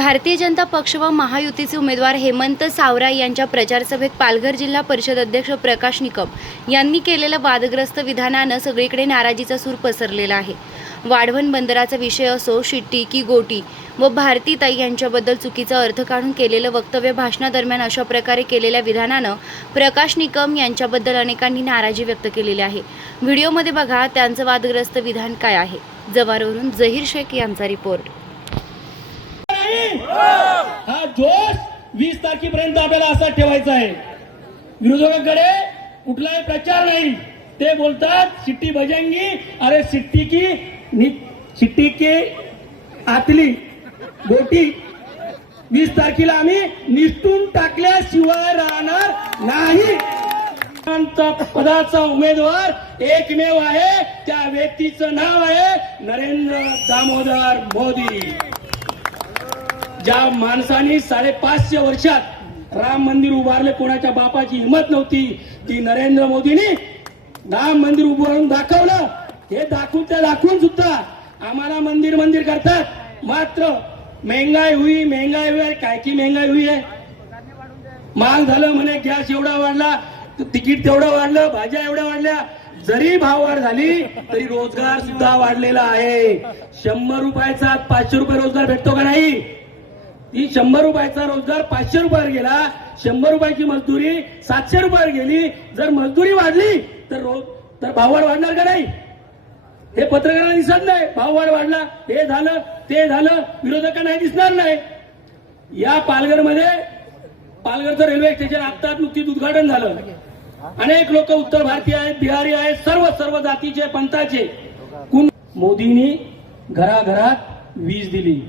भारतीय जनता पक्ष व महायुतीचे उमेदवार हेमंत सावरा यांच्या प्रचारसभेत पालघर जिल्हा परिषद अध्यक्ष प्रकाश निकम यांनी केलेल्या वादग्रस्त विधानानं सगळीकडे नाराजीचा सूर पसरलेला आहे. वाढवण बंदराचा विषय असो शिट्टी की गोटी व भारतीताई यांच्याबद्दल चुकीचा अर्थ काढून केलेलं वक्तव्य भाषणादरम्यान अशा प्रकारे केलेल्या विधानानं प्रकाश निकम यांच्याबद्दल अनेकांनी नाराजी व्यक्त केलेली आहे. व्हिडिओमध्ये बघा त्यांचं वादग्रस्त विधान काय आहे? जवारवरून जहीर शेख यांचा रिपोर्ट. हा जोश वीस तारखेपर्यंत आपल्याला असा ठेवायचा आहे. विरोधकांकडे कुठलाही प्रचार नाही. ते बोलतात सिट्टी बजेंगी. अरे सिट्टी की सिट्टी की आतली बोटी. वीस तारखेला आम्ही निष्ठून टाकल्याशिवाय राहणार नाही. पदाचा उमेदवार एकमेव आहे. त्या व्यक्तीचं नाव आहे नरेंद्र दामोदर मोदी. ज्या माणसाने साडेपाचशे वर्षात राम मंदिर उभारले कोणाच्या बापाची हिंमत नव्हती ती नरेंद्र मोदींनी राम मंदिर उभारून दाखवलं. हे दाखवून त्या दाखवून सुद्धा आम्हाला मंदिर मंदिर करतात. मात्र महंगाई हुई महंगाई हुई काय की महंगाई हुई आहे? महाग झालं म्हणे गॅस एवढा वाढला तिकीट तेवढं वाढलं भाज्या एवढ्या वाढल्या. जरी भाववाढ झाली तरी रोजगार सुद्धा वाढलेला आहे. शंभर रुपयाचा पाचशे रुपये रोजगार भेटतो का नाही? ती शंभर रुपयाचा रोजगार पाचशे रुपयावर गेला शंभर रुपयाची मजदुरी सातशे रुपयावर गेली. जर मजदुरी वाढली तर रोज तर भाववाढ वाढणार का नाही? हे पत्रकारांना दिसत नाही. भाववाढ वाढला हे झालं ते झालं विरोधकांना हे दिसणार नाही. या पालघरमध्ये पालघरचं रेल्वे स्टेशन आत्ताच नुकतीच उद्घाटन झालं. अनेक लोक उत्तर भारतीय आहेत बिहारी आहेत सर्व सर्व जातीचे पंथाचे. मोदींनी घराघरात वीज दिली.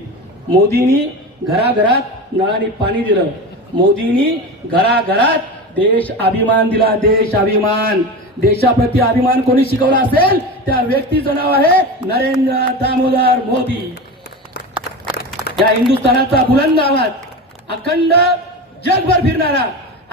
मोदींनी घराघरात नळाने पाणी दिलं. मोदींनी घराघरात देश अभिमान दिला. देश अभिमान. देशाप्रती अभिमान कोणी शिकवला असेल? त्या व्यक्तीचं नाव आहे नरेंद्र दामोदर मोदी. या हिंदुस्थानाचा बुलंद आवाज. अखंड जगभर फिरणारा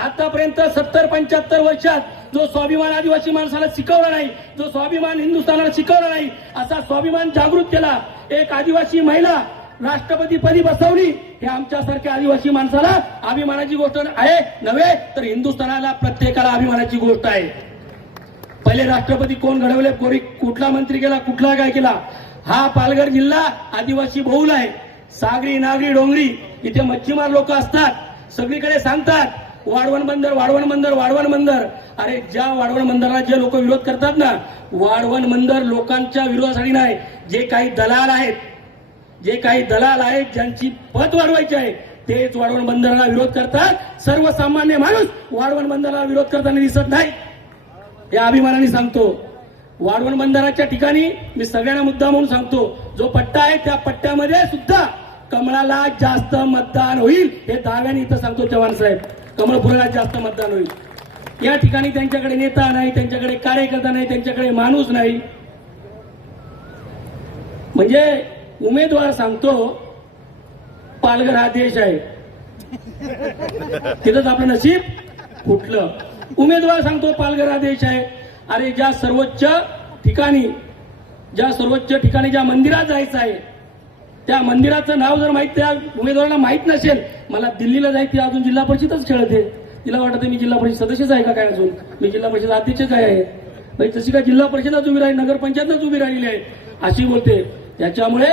आतापर्यंत सत्तर पंच्याहत्तर वर्षात जो स्वाभिमान आदिवासी माणसाला शिकवला नाही जो स्वाभिमान हिंदुस्थानाला शिकवला नाही असा स्वाभिमान जागृत केला एक आदिवासी महिला राष्ट्रपती पदी बसवली हे आमच्यासारख्या आदिवासी माणसाला अभिमानाची गोष्ट आहे. नव्हे तर हिंदुस्थानाला प्रत्येकाला अभिमानाची गोष्ट आहे. पहिले राष्ट्रपती कोण घडवले? कोणी कुठला मंत्री केला कुठला काय केला? हा पालघर जिल्हा आदिवासी बहुल आहे. सागरी नागरी डोंगरी इथे मच्छीमार लोक असतात. सगळीकडे सांगतात वाढवण बंदर वाढवण बंदर वाढवण बंदर. अरे ज्या वाढवण बंदरला जे लोक विरोध करतात ना वाढवण बंदर लोकांच्या विरोधासाठी नाही. जे काही दलाल आहेत जे काही दलाल आहेत ज्यांची पत वाढवायची आहे तेच वाढवण बंदराला विरोध करतात. सर्वसामान्य माणूस वाढवण बंदराला विरोध करताना दिसत नाही. या अभिमानाने सांगतो. वाढवण बंदराच्या ठिकाणी मी सगळ्यांना मुद्दा म्हणून सांगतो. जो पट्टा आहे त्या पट्ट्यामध्ये सुद्धा कमळाला जास्त मतदान होईल हे दाव्याने इथं सांगतो चव्हाण साहेब. कमळपुराला जास्त मतदान होईल. या ठिकाणी त्यांच्याकडे नेता नाही त्यांच्याकडे कार्यकर्ता नाही त्यांच्याकडे माणूस नाही. म्हणजे उमेदवार सांगतो पालघर हा देश आहे. तिथंच आपलं नशीब फुटलं. उमेदवार सांगतो पालघर हा देश आहे. अरे ज्या सर्वोच्च ठिकाणी ज्या सर्वोच्च ठिकाणी ज्या मंदिरात जायचं आहे त्या मंदिराचं नाव जर माहीत त्या उमेदवाराला माहीत नसेल मला दिल्लीला जायचं अजून जिल्हा परिषदच खेळते तिला वाटतं मी जिल्हा परिषद सदस्यच आहे का काय अजून? मी जिल्हा परिषद अध्यक्षच आहे. म्हणजे जशी तशी काय जिल्हा परिषदच उभी राहिली नगरपंचायतच उभी राहिली आहे अशी बोलते. त्याच्यामुळे